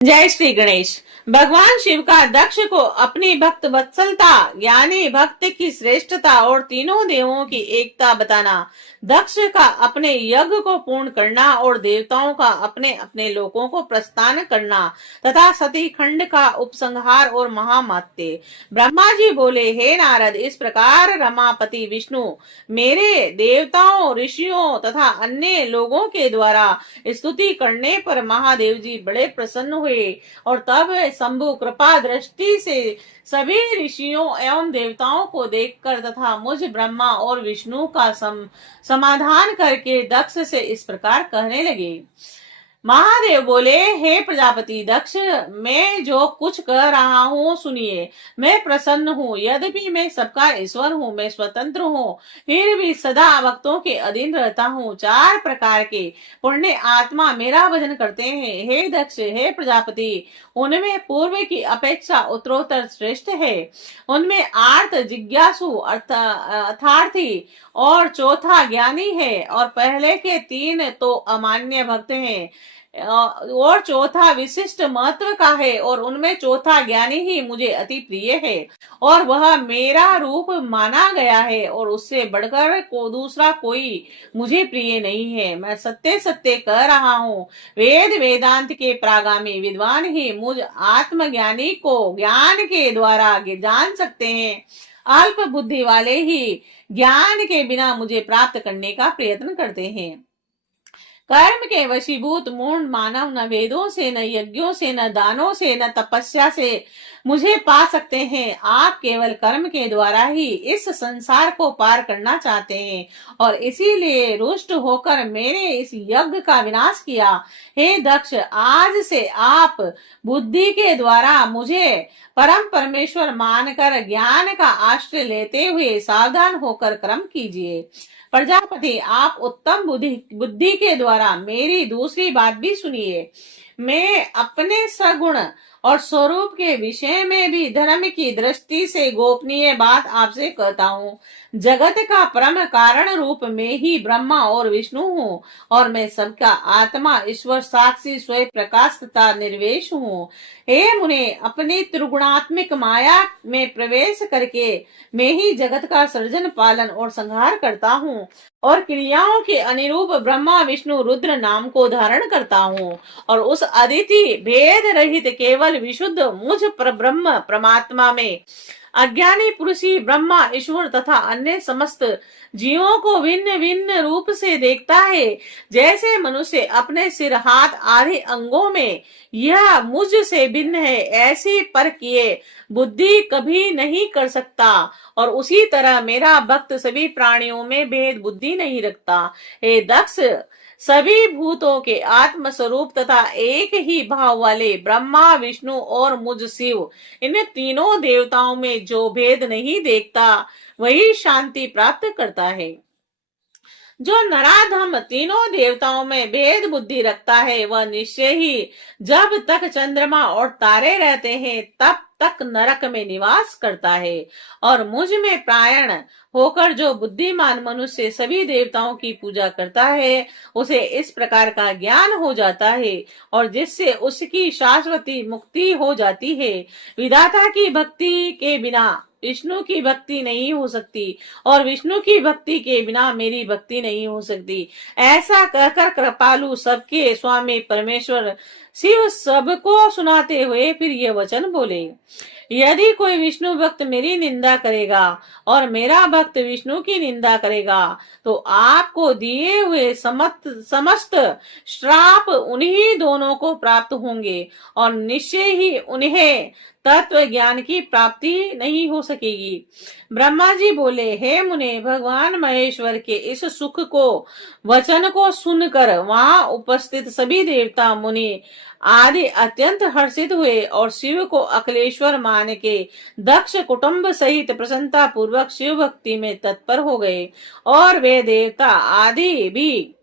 जय श्री गणेश। भगवान शिव का दक्ष को अपनी भक्त वत्सलता यानी भक्त की श्रेष्ठता और तीनों देवों की एकता बताना, दक्ष का अपने यज्ञ को पूर्ण करना और देवताओं का अपने अपने लोकों को प्रस्थान करना तथा सती खंड का उपसंहार और महामात्य। ब्रह्मा जी बोले, हे नारद, इस प्रकार रमापति विष्णु मेरे देवताओं, ऋषियों तथा अन्य लोगों के द्वारा स्तुति करने पर महादेव जी बड़े प्रसन्न हुए और तब शंभु कृपा दृष्टि से सभी ऋषियों एवं देवताओं को देखकर तथा मुझ ब्रह्मा और विष्णु का समाधान करके दक्ष से इस प्रकार कहने लगे। महादेव बोले, हे प्रजापति दक्ष, मैं जो कुछ कह रहा हूँ सुनिए। मैं प्रसन्न हूँ, यद्यपि मैं सबका ईश्वर हूँ, मैं स्वतंत्र हूँ, फिर भी सदा भक्तों के अधीन रहता हूँ। 4 प्रकार के पुण्य आत्मा मेरा भजन करते हैं। हे दक्ष, हे प्रजापति, उनमें पूर्व की अपेक्षा उत्तरोत्तर श्रेष्ठ है। उनमें आर्त, जिज्ञासु, अर्थार्थी और चौथा ज्ञानी है, और पहले के 3 तो अमान्य भक्त हैं और चौथा विशिष्ट महत्व का है, और उनमें चौथा ज्ञानी ही मुझे अति प्रिय है और वह मेरा रूप माना गया है, और उससे बढ़कर दूसरा कोई मुझे प्रिय नहीं है। मैं सत्य सत्य कह रहा हूँ, वेद वेदांत के प्रागामी विद्वान ही मुझ आत्मज्ञानी को ज्ञान के द्वारा जान सकते हैं। अल्प बुद्धि वाले ही ज्ञान के बिना मुझे प्राप्त करने का प्रयत्न करते हैं। कर्म के वशीभूत मूढ़ मानव न वेदों से, न यज्ञों से, न दानों से, न तपस्या से मुझे पा सकते हैं। आप केवल कर्म के द्वारा ही इस संसार को पार करना चाहते हैं और इसीलिए रुष्ट होकर मेरे इस यज्ञ का विनाश किया। हे दक्ष, आज से आप बुद्धि के द्वारा मुझे परम परमेश्वर मानकर ज्ञान का आश्रय लेते हुए सावधान होकर कर्म कीजिए। प्रजापति, आप उत्तम बुद्धि के द्वारा मेरी दूसरी बात भी सुनिए। मैं अपने सगुण और स्वरूप के विषय में भी धर्म की दृष्टि से गोपनीय बात आपसे कहता हूँ। जगत का परम कारण रूप में ही ब्रह्मा और विष्णु हूँ और मैं सबका आत्मा, ईश्वर, साक्षी, स्वयं प्रकाश तथा निर्वेश हूँ। हे मुने, अपनी त्रिगुणात्मिक माया में प्रवेश करके मैं ही जगत का सृजन, पालन और संहार करता हूँ और क्रियाओं के अनुरूप ब्रह्मा, विष्णु, रुद्र नाम को धारण करता हूँ और उस अदिति भेद रहित केवल विशुद्ध मुझ ब्रह्म परमात्मा में अज्ञानी पुरुषी ब्रह्मा, ईश्वर तथा अन्य समस्त जीवों को भिन्न भिन्न रूप से देखता है। जैसे मनुष्य अपने सिर, हाथ आदि अंगों में यह मुझ से भिन्न है, ऐसी पर किए बुद्धि कभी नहीं कर सकता, और उसी तरह मेरा भक्त सभी प्राणियों में भेद बुद्धि नहीं रखता। हे दक्ष, सभी भूतों के आत्म स्वरूप तथा एक ही भाव वाले ब्रह्मा, विष्णु और मुझ शिव, इन तीनों देवताओं में जो भेद नहीं देखता वही शांति प्राप्त करता है। जो नराधम तीनों देवताओं में भेद बुद्धि रखता है वह निश्चय ही जब तक चंद्रमा और तारे रहते हैं तब तक नरक में निवास करता है, और मुझ में प्रायण होकर जो बुद्धिमान मनुष्य सभी देवताओं की पूजा करता है उसे इस प्रकार का ज्ञान हो जाता है और जिससे उसकी शाश्वती मुक्ति हो जाती है। विधाता की भक्ति के बिना विष्णु की भक्ति नहीं हो सकती और विष्णु की भक्ति के बिना मेरी भक्ति नहीं हो सकती। ऐसा कहकर कृपालु सबके स्वामी परमेश्वर शिव सबको सुनाते हुए फिर ये वचन बोले, यदि कोई विष्णु भक्त मेरी निंदा करेगा और मेरा भक्त विष्णु की निंदा करेगा तो आपको दिए हुए समस्त श्राप उन्हीं दोनों को प्राप्त होंगे और निश्चय ही उन्हें तत्व ज्ञान की प्राप्ति नहीं हो सकेगी। ब्रह्मा जी बोले, हे मुने, भगवान महेश्वर के इस सुख को वचन को सुनकर वहां उपस्थित सभी देवता, मुनि आदि अत्यंत हर्षित हुए और शिव को अखिलेश्वर मान के दक्ष कुटुंब सहित प्रसन्नता पूर्वक शिव भक्ति में तत्पर हो गए और वे देवता आदि भी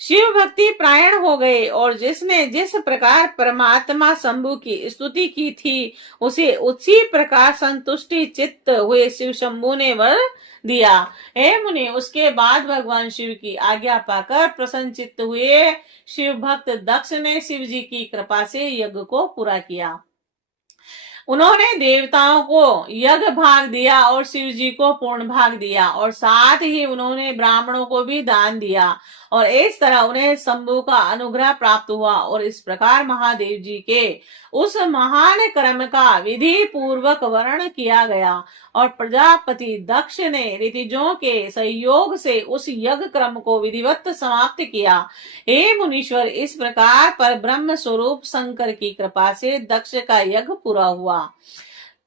शिव भक्ति प्रायण हो गए और जिसने जिस प्रकार परमात्मा शंभु की स्तुति की थी उसे उसी प्रकार संतुष्टि चित्त हुए शिव शंभु ने वर दिया। हे मुनि, उसके बाद भगवान शिव की आज्ञा पाकर प्रसन्न चित्त हुए शिव भक्त दक्ष ने शिव जी की कृपा से यज्ञ को पूरा किया। उन्होंने देवताओं को यज्ञ भाग दिया और शिव जी को पूर्ण भाग दिया और साथ ही उन्होंने ब्राह्मणों को भी दान दिया और इस तरह उन्हें शंभु का अनुग्रह प्राप्त हुआ। और इस प्रकार महादेव जी के उस महान कर्म का विधि पूर्वक वर्णन किया गया और प्रजापति दक्ष ने ऋतिजों के सहयोग से उस यज्ञ क्रम को विधिवत समाप्त किया। हे मुनीश्वर, इस प्रकार पर ब्रह्म स्वरूप शंकर की कृपा से दक्ष का यज्ञ पूरा हुआ।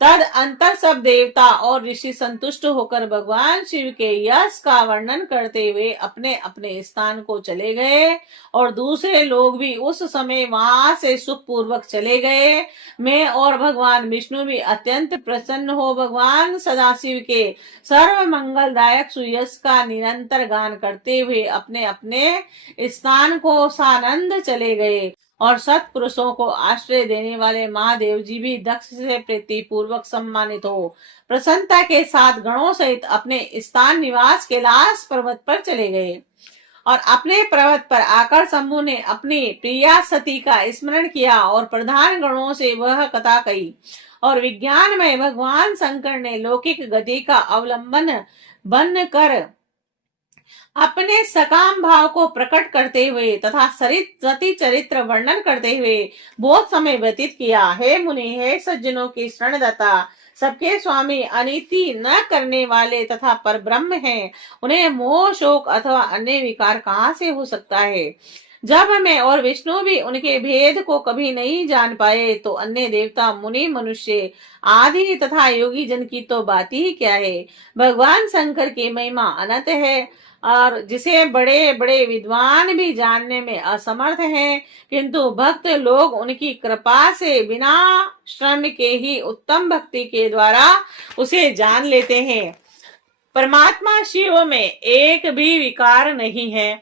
तद अंतर सब देवता और ऋषि संतुष्ट होकर भगवान शिव के यश का वर्णन करते हुए अपने अपने स्थान को चले गए और दूसरे लोग भी उस समय वहां से सुख पूर्वक चले गए। मैं और भगवान विष्णु भी अत्यंत प्रसन्न हो भगवान सदाशिव के सर्व मंगलदायक सुयश का निरंतर गान करते हुए अपने अपने स्थान को सानंद चले गए। और सत्पुरुषों को आश्रय देने वाले महादेव जी भी दक्ष से प्रीति पूर्वक सम्मानित हो प्रसन्नता के साथ गणों सहित अपने स्थान निवास कैलाश पर्वत पर चले गए। और अपने पर्वत पर आकर शंभु ने अपनी प्रिया सती का स्मरण किया और प्रधान गणों से वह कथा कही। और विज्ञान में भगवान शंकर ने लौकिक गति का अवलंबन बनकर अपने सकाम भाव को प्रकट करते हुए तथा सती चरित्र वर्णन करते हुए बहुत समय व्यतीत किया। हे मुनि, हे सज्जनों की शरणदाता, सबके स्वामी, अनीति न करने वाले तथा पर ब्रह्म हैं, उन्हें मोह शोक अथवा अन्य विकार कहाँ से हो सकता है। जब मैं और विष्णु भी उनके भेद को कभी नहीं जान पाए तो अन्य देवता, मुनि, मनुष्य आदि तथा योगी जन की तो बात ही क्या है। भगवान शंकर की महिमा अनंत है और जिसे बड़े बड़े विद्वान भी जानने में असमर्थ हैं, किंतु भक्त लोग उनकी कृपा से बिना श्रम के ही उत्तम भक्ति के द्वारा उसे जान लेते हैं। परमात्मा शिव में एक भी विकार नहीं है,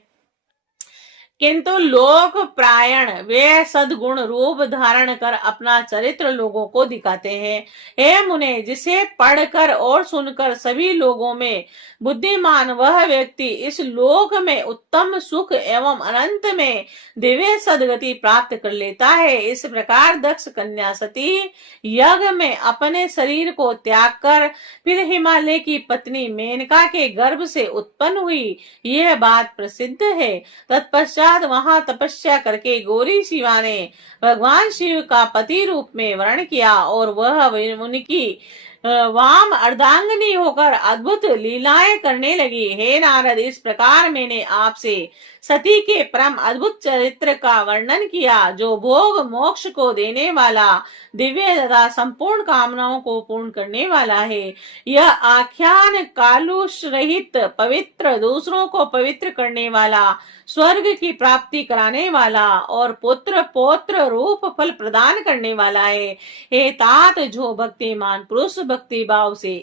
किंतु लोक प्रायण वे सद्गुण रूप धारण कर अपना चरित्र लोगों को दिखाते हैं। हे मुने, जिसे पढ़कर और सुनकर सभी लोगों में बुद्धिमान वह व्यक्ति इस लोक में उत्तम सुख एवं अनंत में दिव्य सदगति प्राप्त कर लेता है। इस प्रकार दक्ष कन्या सती यज्ञ में अपने शरीर को त्याग कर फिर हिमालय की पत्नी मेनका के गर्भ से उत्पन्न हुई, यह बात प्रसिद्ध है। तत्पश्चात वहां तपस्या करके गौरी शिवा ने भगवान शिव का पति रूप में वर्ण किया और वह उनकी वाम अर्धांगिनी होकर अद्भुत लीलाएं करने लगी। हे नारद, इस प्रकार मैंने आपसे सती के परम अद्भुत चरित्र का वर्णन किया, जो भोग मोक्ष को देने वाला, दिव्य तथा संपूर्ण कामनाओं को पूर्ण करने वाला है। यह आख्यान कालुष रहित, पवित्र, दूसरों को पवित्र करने वाला, स्वर्ग की प्राप्ति कराने वाला और पुत्र पौत्र रूप फल प्रदान करने वाला है। हे तात, जो भक्तिमान पुरुष भक्ति भाव से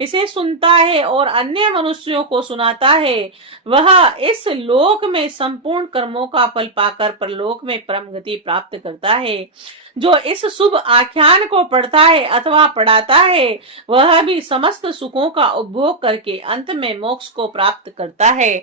इसे सुनता है और अन्य मनुष्यों को सुनाता है, वह इस लोक में संपूर्ण कर्मों का फल पाकर परलोक में परम गति प्राप्त करता है। जो इस शुभ आख्यान को पढ़ता है अथवा पढ़ाता है, वह भी समस्त सुखों का उपभोग करके अंत में मोक्ष को प्राप्त करता है।